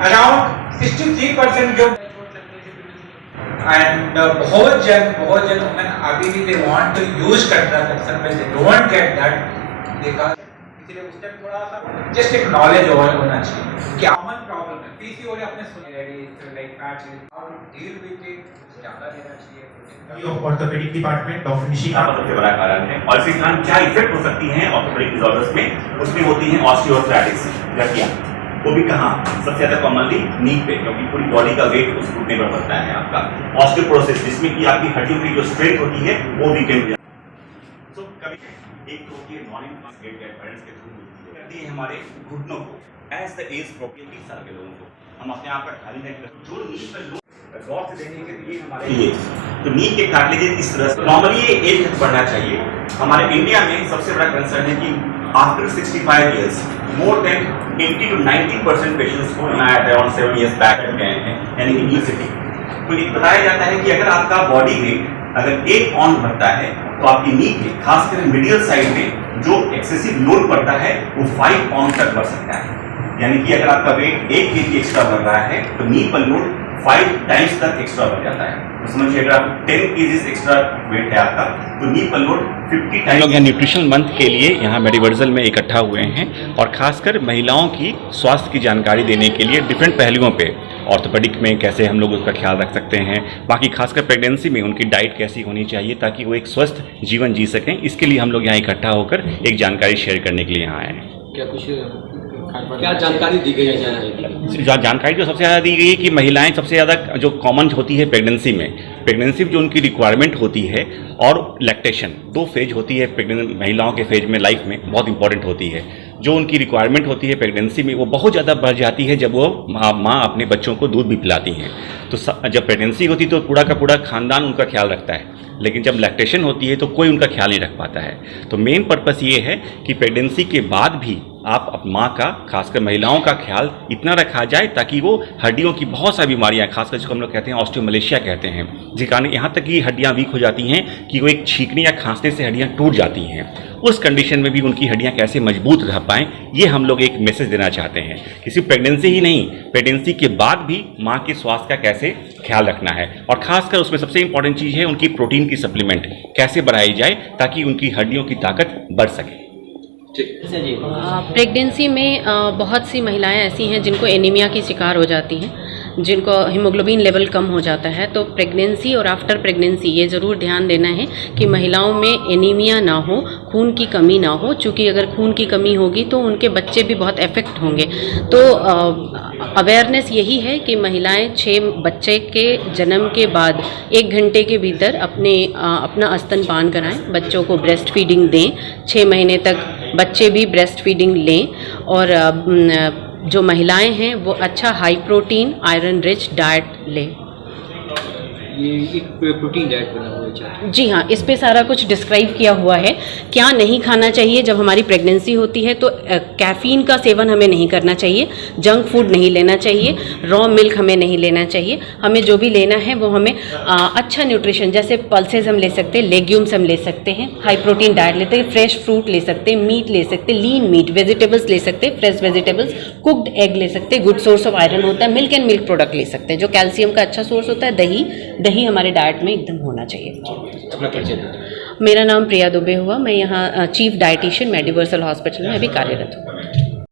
Around 63% जो and बहुत जन वुमेन अभी भी they want to use contraception but they don't get that because इसलिए उस टाइम थोड़ा सा जस्ट एक नॉलेज होना चाहिए कि कॉमन प्रॉब्लम है पीसीओडी अपने सुन like fat how to deal with it ज्यादा देना चाहिए ऑर्थोपेडिक डिपार्टमेंट डॉक्टर निशिका सबसे बड़ा कारण है और इसके कारण क्या इफेक्ट हो सकती हैं ऑर्थोपेडिक डिसऑर्डर्स में उसमें होती हैं ऑस्टियोआर्थराइटिस गठिया वो भी कहाँ सबसे ज्यादा कॉमनली नी पे क्योंकि पूरी बॉडी का वेट उस घुटने पर पड़ता है आपका ऑस्टियोपोरोसिस जिसमें कि आपकी हड्डियों की जो स्ट्रेंथ होती है वो वीकेंड हो जाती है। सो कभी एक तो होती है नॉन इन्फ्लेमेटरी पेरेंट्स के थ्रू करती है हमारे घुटनों को एज द एज प्रोपेयर 20 साल के लोगों को हम अपने आप का खाली नहीं जो नी पर गौर से देखेंगे तो ये हमारे लिए तो नी के कार्टिलेज इस तरह से नॉर्मली ये एज तक बढ़ना चाहिए। हमारे इंडिया में सबसे बड़ा कंसर्न है कि after 65 years more than 80 to 90% patients को यहाँ अराउंड 7 इयर्स बैक गए हैं यानी कि नी सिटी। तो ये बताया जाता है कि अगर आपका बॉडी वेट अगर 1 पाउंड बढ़ता है तो आपकी नी के खासकर मिडियल साइड में जो एक्सेसिव लोड पड़ता है वो 5 पाउंड तक बढ़ सकता है। यानी कि अगर आपका वेट 1 kg एक्स्ट्रा बढ़ रहा है तो नी पर लोड 5 टाइम्स तक एक्स्ट्रा बढ़ जाता है। तो समझिए अगर आप 10 kg एक्स्ट्रा वेट है आपका तो नी पर लोड 50 टाइम्स। लोग यहाँ न्यूट्रिशनल मंथ के लिए यहाँ मेडिवर्सल में इकट्ठा हुए हैं और खासकर महिलाओं की स्वास्थ्य की जानकारी देने के लिए डिफरेंट पहलुओं पे ऑर्थोपेडिक में कैसे हम लोग उसका ख्याल रख सकते हैं, बाकी खासकर प्रेगनेंसी में उनकी डाइट कैसी होनी चाहिए ताकि वो एक स्वस्थ जीवन जी सकें। इसके लिए हम लोग यहाँ इकट्ठा होकर एक जानकारी शेयर करने के लिए यहाँ आए हैं। क्या जानकारी दी गई है? जानकारी जो सबसे ज़्यादा दी गई है कि महिलाएं सबसे ज़्यादा जो कॉमन होती है प्रेगनेंसी में जो उनकी रिक्वायरमेंट होती है और लैक्टेशन 2 फेज होती है प्रेग्नेंट महिलाओं के फेज में लाइफ में बहुत इंपॉर्टेंट होती है। जो उनकी रिक्वायरमेंट होती है प्रेगनेंसी में वो बहुत ज़्यादा बढ़ जाती है जब वो माँ अपने बच्चों को दूध भी पिलाती हैं। तो जब प्रेगनेंसी होती है तो पूरा का पूरा खानदान उनका ख्याल रखता है, लेकिन जब लैक्टेशन होती है तो कोई उनका ख्याल नहीं रख पाता है। तो मेन पर्पस ये है कि प्रेगनेंसी के बाद भी आप माँ का खासकर महिलाओं का ख्याल इतना रखा जाए ताकि वो हड्डियों की बहुत सारी बीमारियाँ खासकर जिसको हम लोग कहते हैं ऑस्टियोमलेशिया कहते हैं, जिस कारण यहाँ तक कि हड्डियाँ वीक हो जाती हैं कि वो एक छींकने या खांसने से हड्डियाँ टूट जाती हैं। उस कंडीशन में भी उनकी हड्डियाँ कैसे मजबूत रह पाएँ ये हम लोग एक मैसेज देना चाहते हैं कि सिर्फ प्रेगनेंसी ही नहीं, प्रेगनेंसी के बाद भी माँ के स्वास्थ्य का कैसे ख्याल रखना है और खासकर उसमें सबसे इंपॉर्टेंट चीज़ है उनकी प्रोटीन की सप्लीमेंट कैसे बढ़ाई जाए ताकि उनकी हड्डियों की ताकत बढ़ सके। प्रेगनेंसी में बहुत सी महिलाएं ऐसी हैं जिनको एनीमिया की शिकार हो जाती हैं, जिनको हीमोग्लोबिन लेवल कम हो जाता है। तो प्रेगनेंसी और आफ्टर प्रेगनेंसी ये ज़रूर ध्यान देना है कि महिलाओं में एनीमिया ना हो, खून की कमी ना हो, क्योंकि अगर खून की कमी होगी तो उनके बच्चे भी बहुत इफ़ेक्ट होंगे। तो अवेयरनेस यही है कि महिलाएं बच्चे के जन्म के बाद 1 घंटे के भीतर अपना स्तनपान कराएं, बच्चों को ब्रेस्ट फीडिंग दें, 6 महीने तक बच्चे भी ब्रेस्ट फीडिंग लें और जो महिलाएं हैं वो अच्छा high protein iron rich diet लें। ये एक प्रोटीन डाइट बना हुआ है। जी हाँ, इस पे सारा कुछ डिस्क्राइब किया हुआ है क्या नहीं खाना चाहिए जब हमारी प्रेगनेंसी होती है। तो कैफ़ीन का सेवन हमें नहीं करना चाहिए, जंक फूड नहीं लेना चाहिए, रॉ मिल्क हमें नहीं लेना चाहिए। हमें जो भी लेना है वो हमें अच्छा न्यूट्रिशन जैसे पल्सेस हम ले सकते हैं, लेग्यूम्स हम ले सकते हैं, हाई प्रोटीन डाइट लेते हैं, फ्रेश फ्रूट ले सकते हैं, मीट ले सकते हैं, लीन मीट, वेजिटेबल्स ले सकते हैं, फ्रेश वेजिटेबल्स, कुक्ड एग ले सकते हैं, गुड सोर्स ऑफ आयरन होता है, मिल्क एंड मिल्क प्रोडक्ट ले सकते हैं, जो कैल्शियम का अच्छा सोर्स होता है, दही हमारे डाइट में एकदम होना चाहिए। अपना परिचय दें। मेरा नाम प्रिया दुबे हुआ, मैं यहाँ चीफ डाइटिशियन मेडिवर्सल हॉस्पिटल में अभी कार्यरत हूँ।